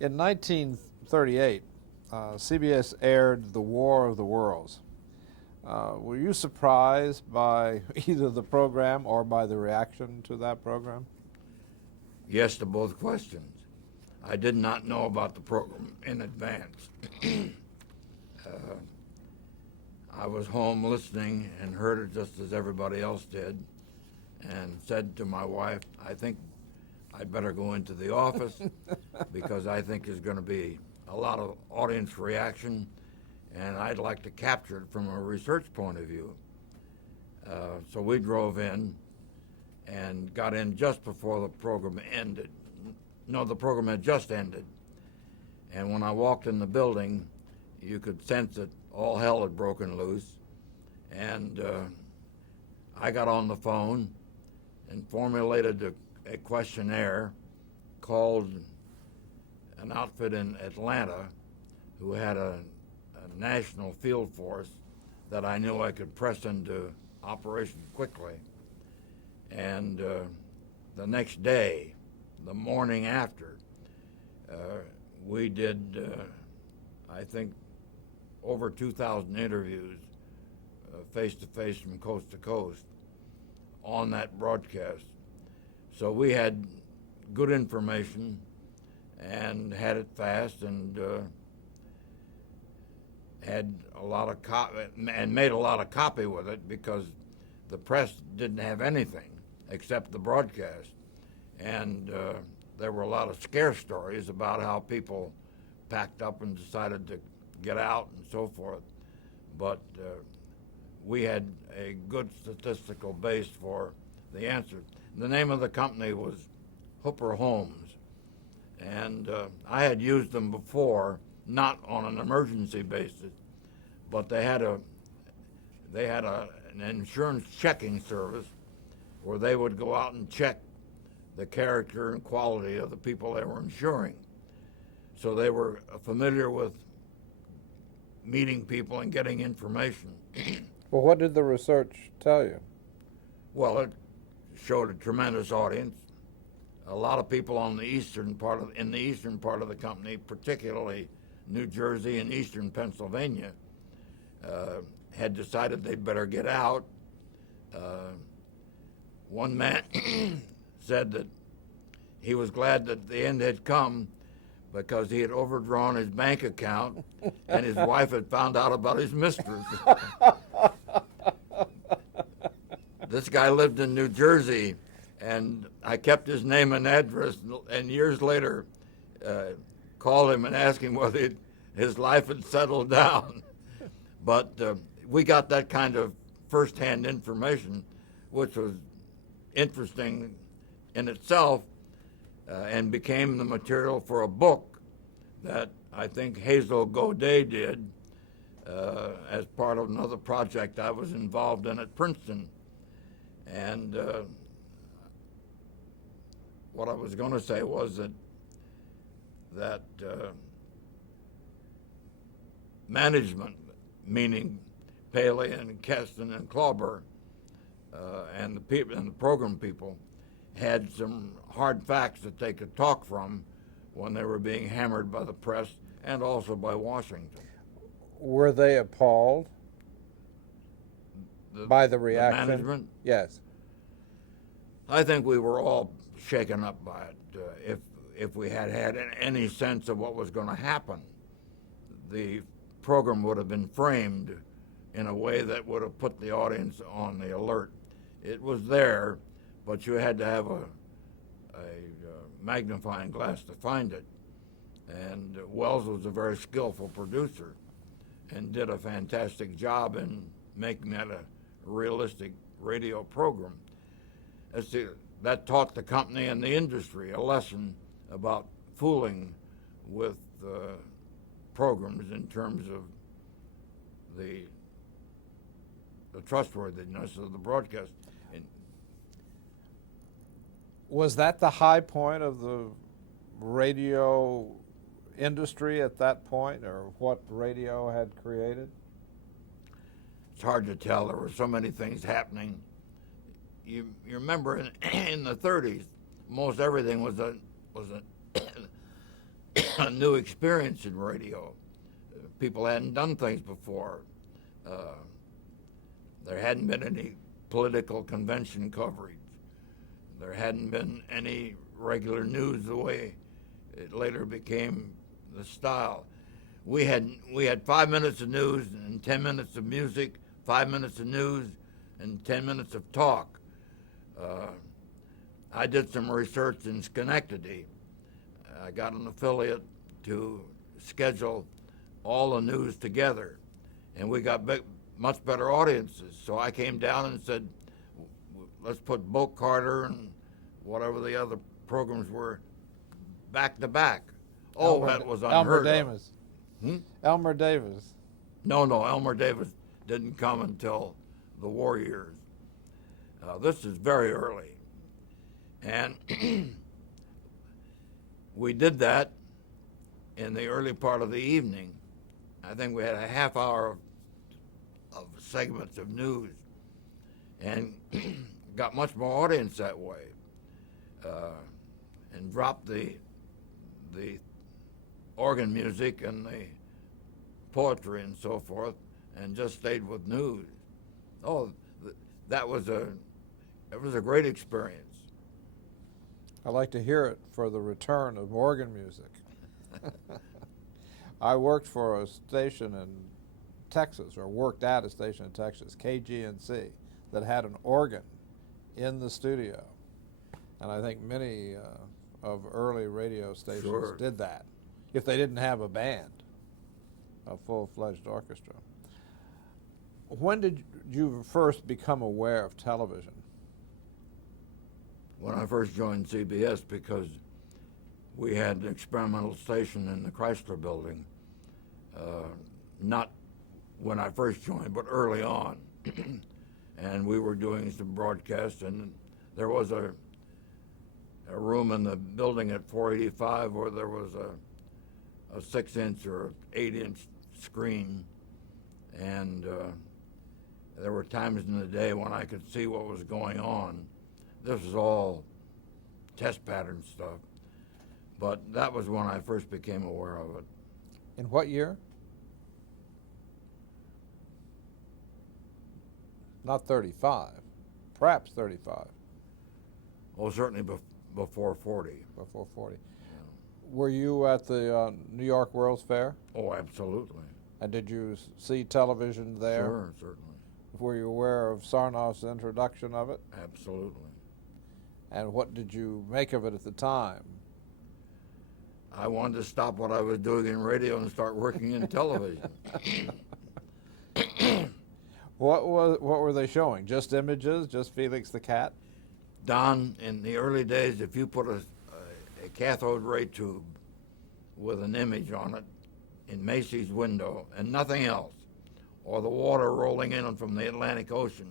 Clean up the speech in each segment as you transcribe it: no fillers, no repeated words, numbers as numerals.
In 1938, CBS aired The War of the Worlds. Were you surprised by either the program or by the reaction to that program? Yes to both questions. I did not know about the program in advance. I was home listening and heard it just as everybody else did, and said to my wife, I think I'd better go into the office because I think there's going to be a lot of audience reaction, and I'd like to capture it from a research point of view. So we drove in and got in just before the program ended. No, the program had just ended. And when I walked in the building, you could sense that all hell had broken loose. And I got on the phone and formulated a questionnaire, called an outfit in Atlanta who had a national field force that I knew I could press into operation quickly. And the next day, the morning after, we did, I think, over 2,000 interviews face-to-face from coast to coast on that broadcast. So we had good information and had it fast, and had a lot of and made a lot of copy with it, because the press didn't have anything except the broadcast. And there were a lot of scare stories about how people packed up and decided to get out and so forth. But we had a good statistical base for the answer. The name of the company was Hooper Holmes, and I had used them before, not on an emergency basis, but they had an insurance checking service where they would go out and check the character and quality of the people they were insuring. So they were familiar with meeting people and getting information. Well, what did the research tell you? Well, it showed a tremendous audience. A lot of people in the eastern part of the company, particularly New Jersey and eastern Pennsylvania, had decided they'd better get out. One man said that he was glad that the end had come because he had overdrawn his bank account and his wife had found out about his mistress. This guy lived in New Jersey, and I kept his name and address, and years later called him and asked him whether his life had settled down. But we got that kind of firsthand information, which was interesting in itself, and became the material for a book that I think Hazel Godet did as part of another project I was involved in at Princeton. And what I was going to say was that management, meaning Paley and Keston and Clauber, and the people and the program people, had some hard facts that they could talk from when they were being hammered by the press and also by Washington. Were they appalled by the reaction? The management? Yes. I think we were all shaken up by it. If we had had any sense of what was going to happen, the program would have been framed in a way that would have put the audience on the alert. It was there, but you had to have a magnifying glass to find it. And Wells was a very skillful producer and did a fantastic job in making that a realistic radio program. That taught the company and the industry a lesson about fooling with programs in terms of the trustworthiness of the broadcast. Was that the high point of the radio industry at that point, or what radio had created? It's hard to tell. There were so many things happening. You remember in the 30s, most everything was a a new experience in radio. People hadn't done things before. There hadn't been any political convention coverage. There hadn't been any regular news the way it later became the style. We had 5 minutes of news and 10 minutes of music, 5 minutes of news and 10 minutes of talk. I did some research in Schenectady. I got an affiliate to schedule all the news together, and we got much better audiences. So I came down and said, let's put Boat Carter and whatever the other programs were back to back. Oh, that was unheard of. Elmer Davis. No, Elmer Davis didn't come until the war years. This is very early. And we did that in the early part of the evening. I think we had a half hour of segments of news and got much more audience that way, and dropped the organ music and the poetry and so forth, and just stayed with news. Oh, it was a great experience. I like to hear it for the return of organ music. I worked for a station in Texas, or worked at a station in Texas, KGNC, that had an organ in the studio. And I think many of early radio stations did that, if they didn't have a band, a full-fledged orchestra. When did you first become aware of television? When I first joined CBS, because we had an experimental station in the Chrysler building, not when I first joined, but early on. And we were doing some broadcasts, and there was a room in the building at 485 where there was a 6-inch or 8-inch screen, and there were times in the day when I could see what was going on. This was all test pattern stuff, but that was when I first became aware of it. In what year? Not 35, perhaps 35. Oh, certainly before 40. Before 40. Yeah. Were you at the New York World's Fair? Oh, absolutely. And did you see television there? Sure, certainly. Were you aware of Sarnoff's introduction of it? Absolutely. And what did you make of it at the time? I wanted to stop what I was doing in radio and start working in television. What were they showing? Just images? Just Felix the Cat? Don, in the early days, if you put a cathode ray tube with an image on it in Macy's window and nothing else, or the water rolling in from the Atlantic Ocean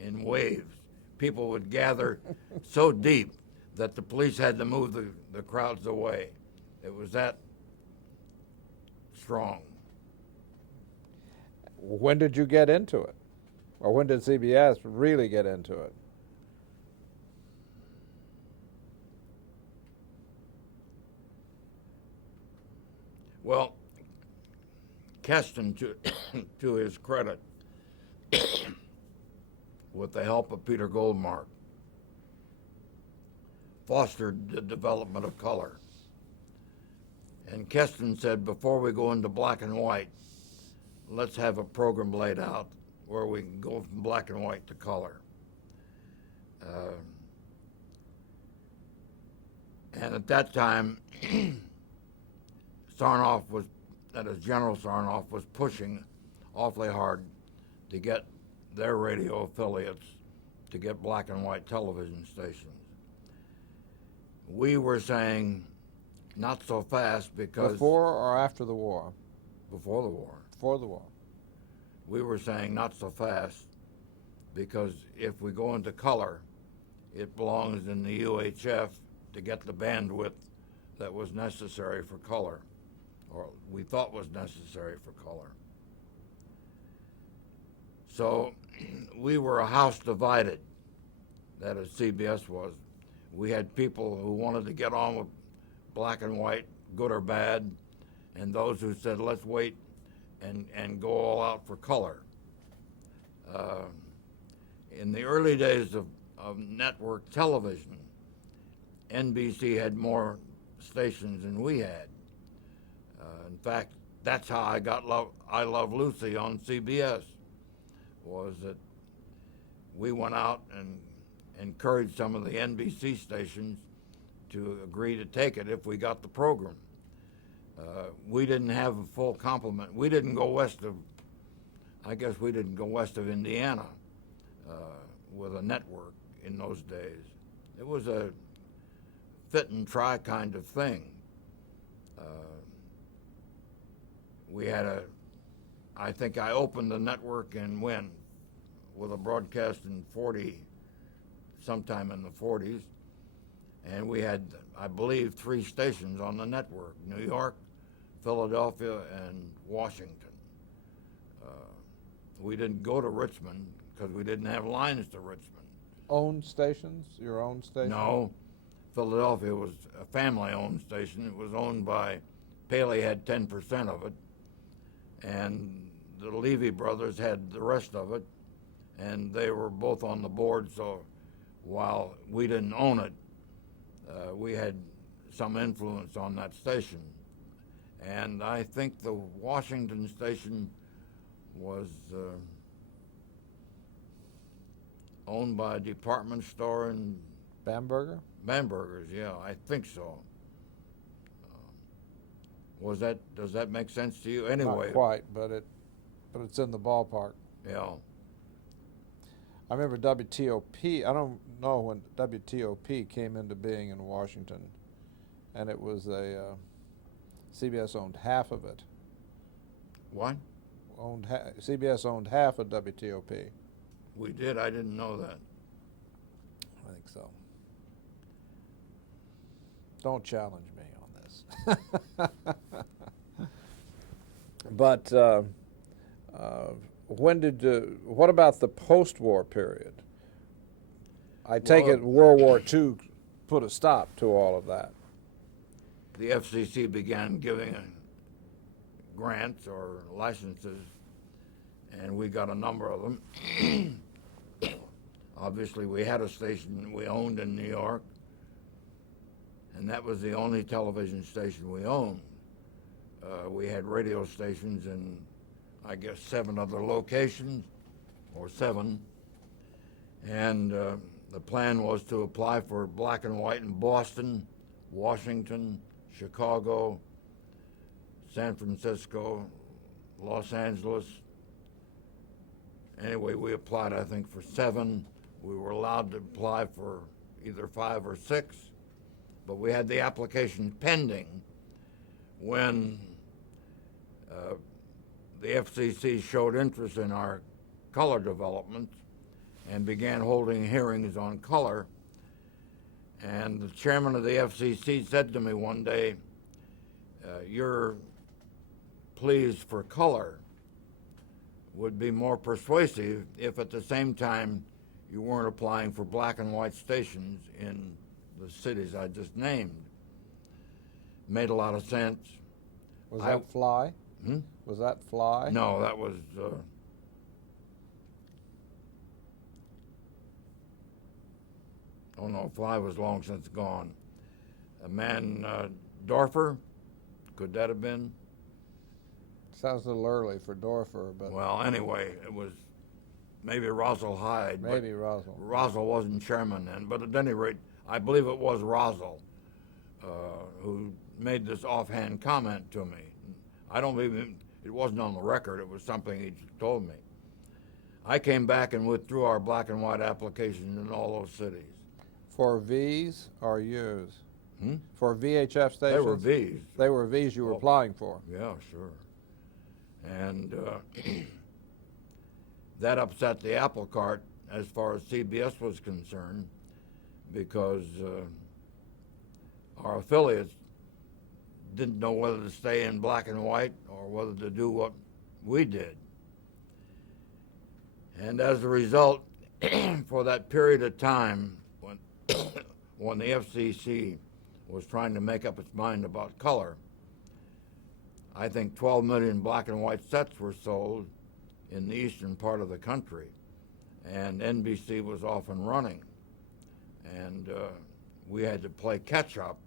in waves, people would gather so deep that the police had to move the crowds away. It was that strong. When did you get into it? Or when did CBS really get into it? Well, Keston, to his credit, with the help of Peter Goldmark, fostered the development of color. And Keston said, before we go into black and white, let's have a program laid out where we can go from black and white to color. And at that time, Sarnoff was, that is General Sarnoff, was pushing awfully hard to get their radio affiliates to get black and white television stations. We were saying, not so fast, because... Before or after the war? Before the war. Before the war. We were saying not so fast, because if we go into color, it belongs in the UHF to get the bandwidth that was necessary for color, or we thought was necessary for color. So we were a house divided, that is CBS was. We had people who wanted to get on with black and white good or bad, and those who said, let's wait and go all out for color. In the early days of network television, NBC had more stations than we had. In fact, that's how I got I Love Lucy on CBS, was that we went out and encouraged some of the NBC stations to agree to take it if we got the program. We didn't have a full complement. We didn't go west of, I guess we didn't go west of Indiana with a network in those days. It was a fit and try kind of thing. We had I think I opened the network and went with a broadcast in sometime in the 40s. And we had, I believe, 3 stations on the network: New York, Philadelphia, and Washington. We didn't go to Richmond because we didn't have lines to Richmond. Owned stations? Your own station? No, Philadelphia was a family-owned station. It was owned by, Paley had 10% of it, and the Levy brothers had the rest of it, and they were both on the board, so while we didn't own it, we had some influence on that station. And I think the Washington station was owned by a department store in Bamberger? Bamberger's, yeah, I think so. Does that make sense to you? Anyway. Not quite, but it's in the ballpark. Yeah. I remember WTOP. I don't know when WTOP came into being in Washington, and it was CBS owned half of it. What? CBS owned half of WTOP. We did. I didn't know that. I think so. Don't challenge me on this. But what about the post-war period? I take it World War II put a stop to all of that. The FCC began giving grants or licenses, and we got a number of them. Obviously, we had a station we owned in New York, and that was the only television station we owned. We had radio stations in, I guess, 7 other locations, or 7, and the plan was to apply for black and white in Boston, Washington, Chicago, San Francisco, Los Angeles. Anyway, we applied, I think, for 7. We were allowed to apply for either 5 or 6, but we had the application pending when the FCC showed interest in our color development and began holding hearings on color. And the chairman of the FCC said to me one day, your pleas for color would be more persuasive if at the same time you weren't applying for black and white stations in the cities I just named. Made a lot of sense. Was that Fly? Hmm? Was that Fly? No, that was oh no, Fly was long since gone. A man, Dorfer, could that have been? Sounds a little early for Dorfer, but Well, anyway, it was maybe Rosal Hyde. but maybe Roswell. Rosal wasn't chairman then, but at any rate, I believe it was Rosal who made this offhand comment to me. I don't even, it wasn't on the record, it was something he told me. I came back and withdrew our black and white application in all those cities. For V's or U's? Hmm? For VHF stations? They were V's. They were V's you were applying for. Yeah, sure. And that upset the apple cart as far as CBS was concerned, because our affiliates didn't know whether to stay in black and white or whether to do what we did. And as a result, for that period of time when the FCC was trying to make up its mind about color. I think 12 million black and white sets were sold in the eastern part of the country, and NBC was off and running. And we had to play catch up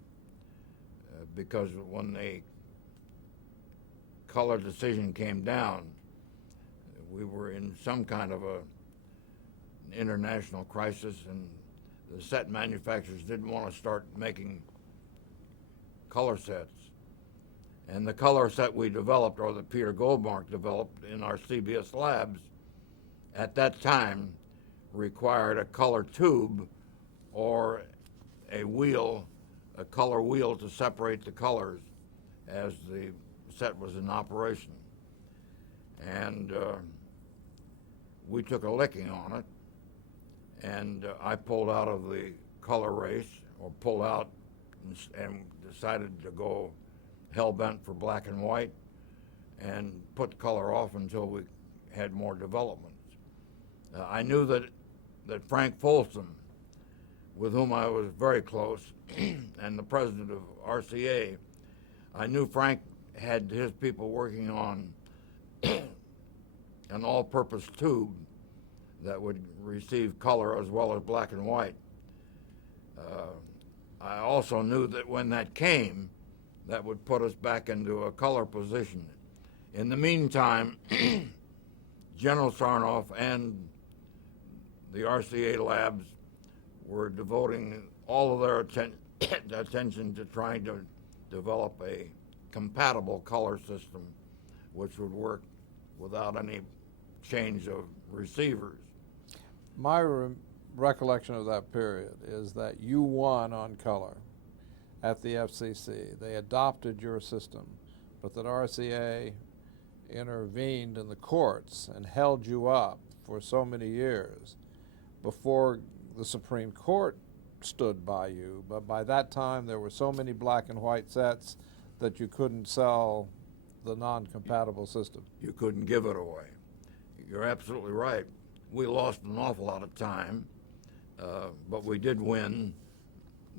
because when the color decision came down, we were in some kind of an international crisis, and the set manufacturers didn't want to start making color sets. And the color set we developed, or that Peter Goldmark developed in our CBS labs, at that time required a color tube or a wheel, a color wheel to separate the colors as the set was in operation. And we took a licking on it, and I pulled out of the color race, or pulled out and decided to go hell-bent for black and white and put color off until we had more developments. I knew that Frank Folsom, with whom I was very close, and the president of RCA, I knew Frank had his people working on an all-purpose tube that would receive color as well as black and white. I also knew that when that came, that would put us back into a color position. In the meantime, General Sarnoff and the RCA labs were devoting all of their attention to trying to develop a compatible color system which would work without any change of receivers. My recollection of that period is that you won on color at the FCC. They adopted your system, but that RCA intervened in the courts and held you up for so many years before the Supreme Court stood by you. But by that time, there were so many black and white sets that you couldn't sell the non-compatible system. You couldn't give it away. You're absolutely right. We lost an awful lot of time, but we did win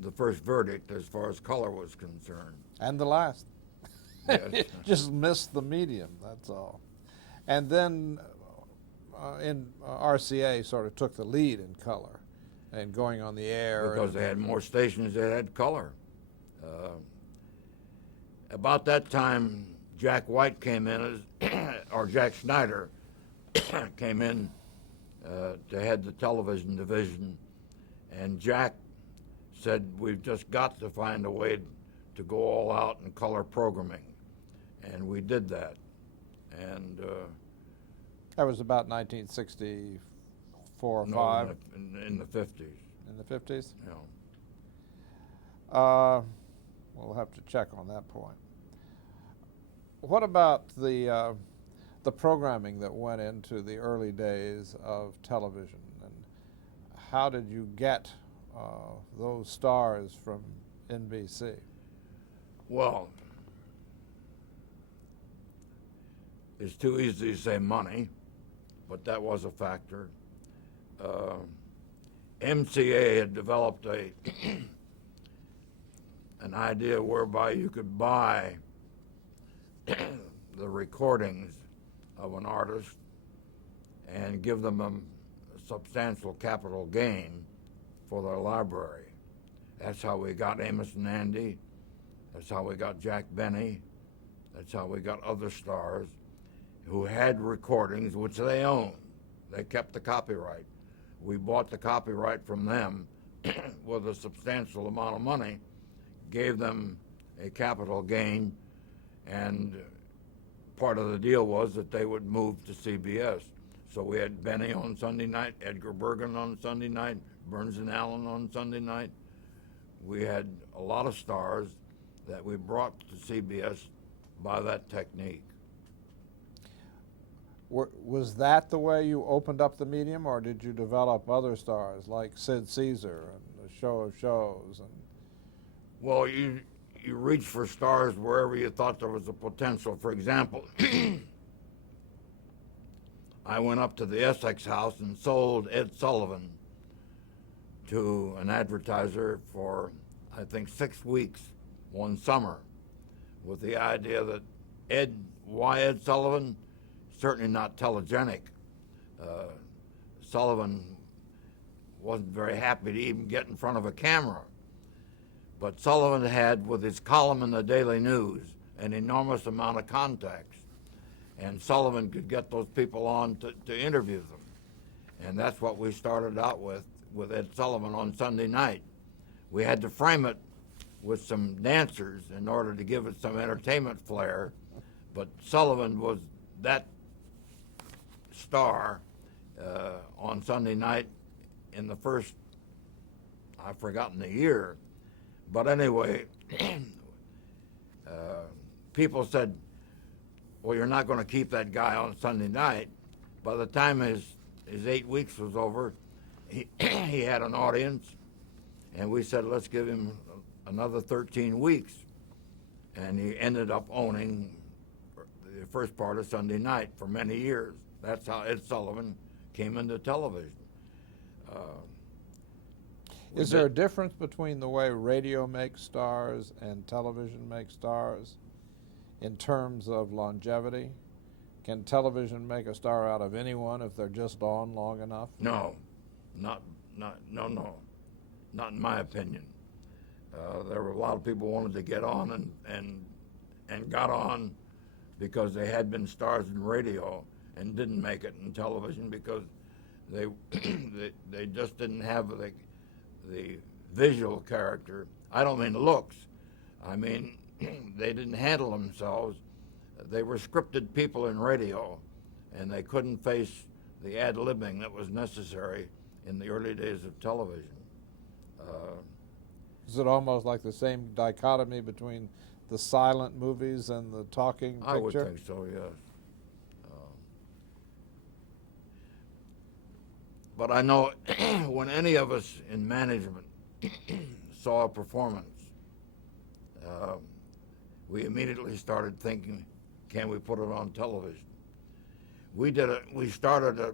the first verdict as far as color was concerned. And the last. Yes. Just missed the medium, that's all. And then RCA sort of took the lead in color and going on the air. Because they had more stations that had color. About that time, Jack White came in, or Jack Schneider came in to head the television division, and Jack said, we've just got to find a way to go all out in color programming. And we did that. And that was about 1964 or 5? In the 50s. In the 50s? Yeah. We'll have to check on that point. What about the programming that went into the early days of television, and how did you get those stars from NBC? Well, it's too easy to say money, but that was a factor. MCA had developed an idea whereby you could buy the recordings of an artist and give them a substantial capital gain for their library. That's how we got Amos and Andy. That's how we got Jack Benny. That's how we got other stars who had recordings which they owned. They kept the copyright. We bought the copyright from them with a substantial amount of money, gave them a capital gain, and part of the deal was that they would move to CBS. So we had Benny on Sunday night, Edgar Bergen on Sunday night, Burns and Allen on Sunday night. We had a lot of stars that we brought to CBS by that technique. Was that the way you opened up the medium, or did you develop other stars like Sid Caesar and the Show of Shows? And well, you reach for stars wherever you thought there was a potential. For example, I went up to the Essex House and sold Ed Sullivan to an advertiser for, I think, 6 weeks one summer with the idea that Ed Sullivan, certainly not telegenic. Sullivan wasn't very happy to even get in front of a camera. But Sullivan had, with his column in the Daily News, an enormous amount of contacts. And Sullivan could get those people on to interview them. And that's what we started out with Ed Sullivan on Sunday night. We had to frame it with some dancers in order to give it some entertainment flair, but Sullivan was that star on Sunday night in the first, I've forgotten the year, but anyway, people said, well, you're not going to keep that guy on Sunday night. By the time his 8 weeks was over, he had an audience, and we said, let's give him another 13 weeks. And he ended up owning the first part of Sunday night for many years. That's how Ed Sullivan came into television. Is there a difference between the way radio makes stars and television makes stars in terms of longevity? Can television make a star out of anyone if they're just on long enough? No, not in my opinion. There were a lot of people wanted to get on and got on because they had been stars in radio and didn't make it in television because they they just didn't have the visual character. I don't mean looks. I mean they didn't handle themselves. They were scripted people in radio, and they couldn't face the ad-libbing that was necessary in the early days of television. Is it almost like the same dichotomy between the silent movies and the talking picture? I would think so, yes. But I know when any of us in management saw a performance, we immediately started thinking, can we put it on television? We started a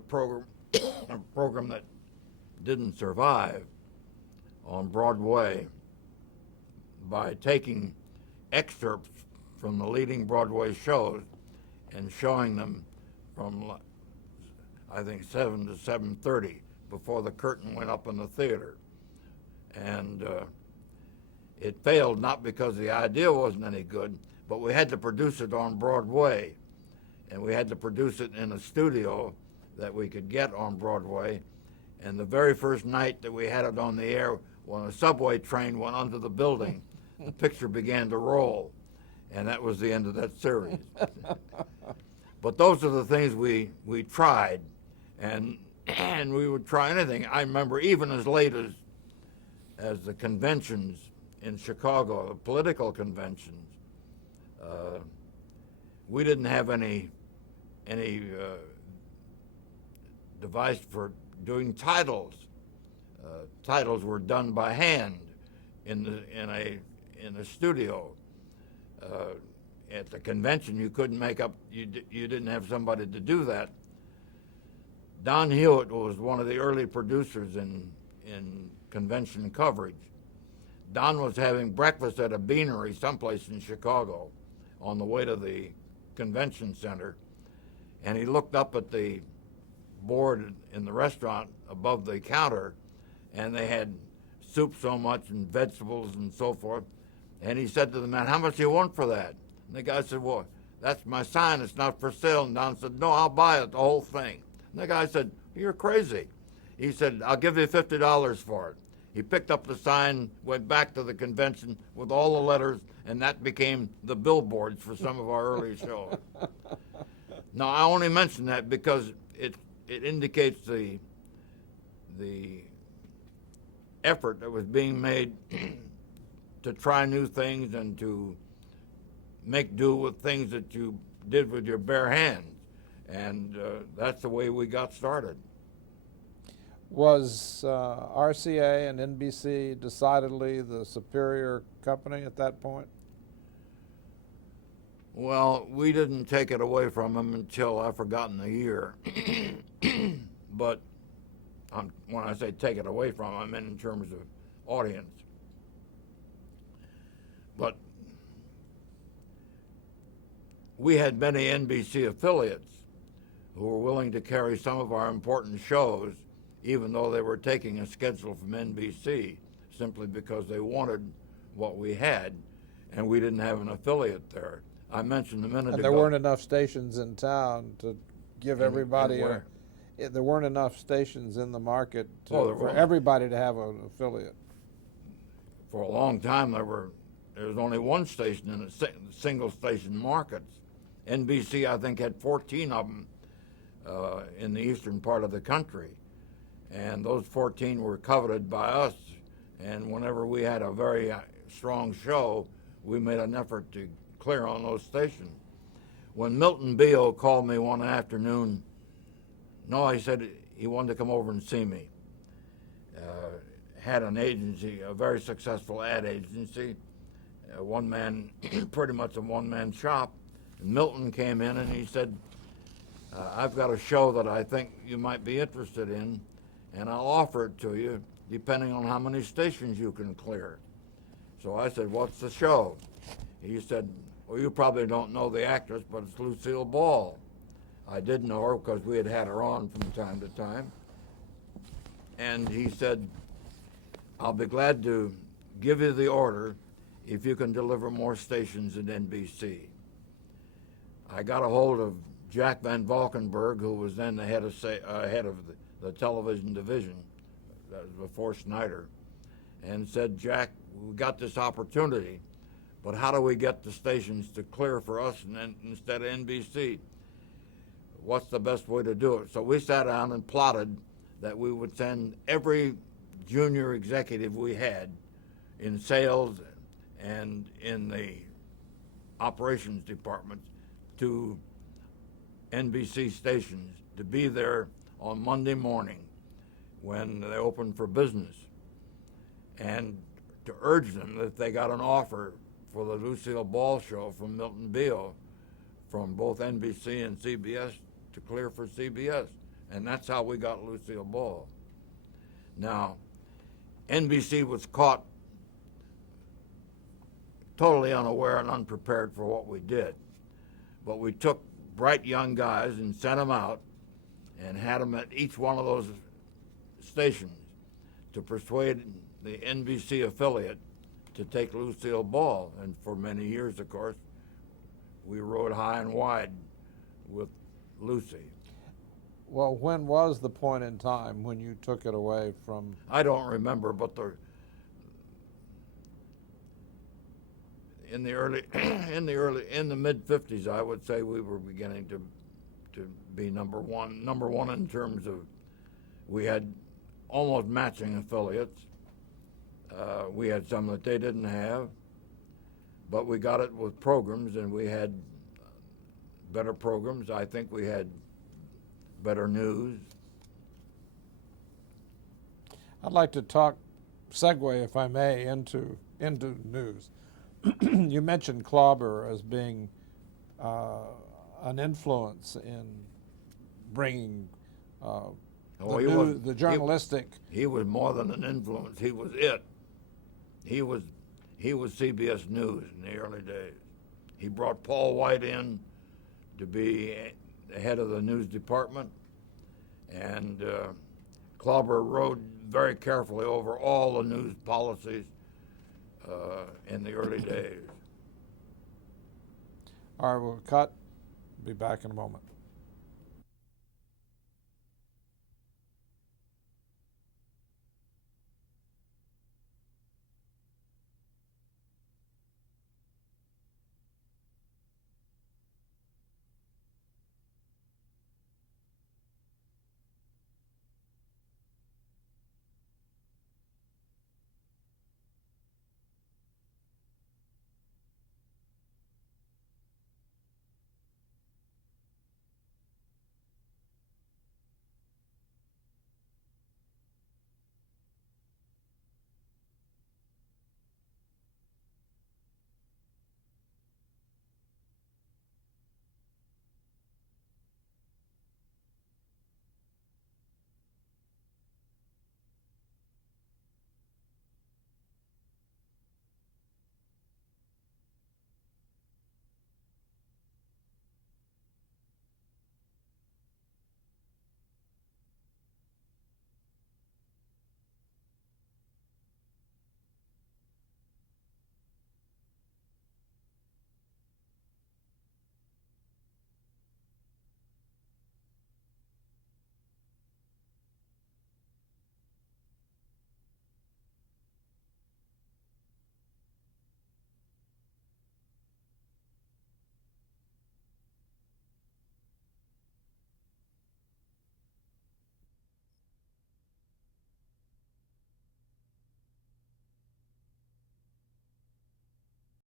program that didn't survive on Broadway by taking excerpts from the leading Broadway shows and showing them from, I think, 7 to 7:30 before the curtain went up in the theater. And it failed not because the idea wasn't any good, but we had to produce it on Broadway. And we had to produce it in a studio that we could get on Broadway. And the very first night that we had it on the air, when a subway train went under the building, the picture began to roll. And that was the end of that series. But those are the things we tried. And we would try anything. I remember even as late as the conventions in Chicago, the political conventions, we didn't have any device for doing titles. Titles were done by hand in a studio. At the convention, you couldn't make up. You didn't have somebody to do that. Don Hewitt was one of the early producers in convention coverage. Don was having breakfast at a beanery someplace in Chicago on the way to the convention center, and he looked up at the board in the restaurant above the counter, and they had soup so much and vegetables and so forth, and he said to the man, "How much do you want for that?" And the guy said, "Well, that's my sign, it's not for sale." And Don said, "No, I'll buy it, the whole thing." And the guy said, "You're crazy." He said, "I'll give you $50 for it." He picked up the sign, went back to the convention with all the letters, and that became the billboards for some of our early shows. Now, I only mention that because it indicates the effort that was being made to try new things and to make do with things that you did with your bare hands. And that's the way we got started. Was RCA and NBC decidedly the superior company at that point? Well, we didn't take it away from them until I've forgotten the year. But when I say take it away from them, I mean in terms of audience. we had many NBC affiliates who were willing to carry some of our important shows, even though they were taking a schedule from NBC, simply because they wanted what we had, and we didn't have an affiliate there. I mentioned a minute ago. And there weren't enough stations in town to give everybody there weren't enough stations in the market for everybody to have an affiliate. For a long time, there was only one station in a single station markets. NBC, I think, had 14 of them in the eastern part of the country, and those 14 were coveted by us. And whenever we had a very strong show, we made an effort to clear on those stations. When Milton Beale called me one afternoon, he said he wanted to come over and see me. Had an agency, a very successful ad agency, one man, pretty much a one-man shop. And Milton came in and he said, I've got a show that I think you might be interested in, and I'll offer it to you depending on how many stations you can clear. So I said, what's the show? He said, well, you probably don't know the actress, but it's Lucille Ball. I did know her because we had her on from time to time. And he said, I'll be glad to give you the order if you can deliver more stations at NBC. I got a hold of Jack Van Valkenburg, who was then the head of the television division, that was before Snyder, and said, Jack, we got this opportunity, but how do we get the stations to clear for us instead of NBC? What's the best way to do it? So we sat down and plotted that we would send every junior executive we had in sales and in the operations department to NBC stations to be there on Monday morning when they opened for business, and to urge them that if they got an offer for the Lucille Ball show from Milton Beale from both NBC and CBS to clear for CBS. And that's how we got Lucille Ball. Now, NBC was caught totally unaware and unprepared for what we did. But we took bright young guys and sent them out and had them at each one of those stations to persuade the NBC affiliate to take Lucille Ball. And for many years, of course, we rode high and wide with Lucy. Well, when was the point in time when you took it away from? I don't remember, but in the mid '50s, I would say we were beginning to be number one in terms of, we had almost matching affiliates. We had some that they didn't have, but we got it with programs, and we had better programs. I think we had better news. I'd like to segue, if I may, into news. You mentioned Klauber as being an influence in bringing the journalistic. He was more than an influence. He was it. He was CBS News in the early days. He brought Paul White in to be the head of the news department, and Klauber rode very carefully over all the news policies in the early days. All right, we'll cut. Be back in a moment.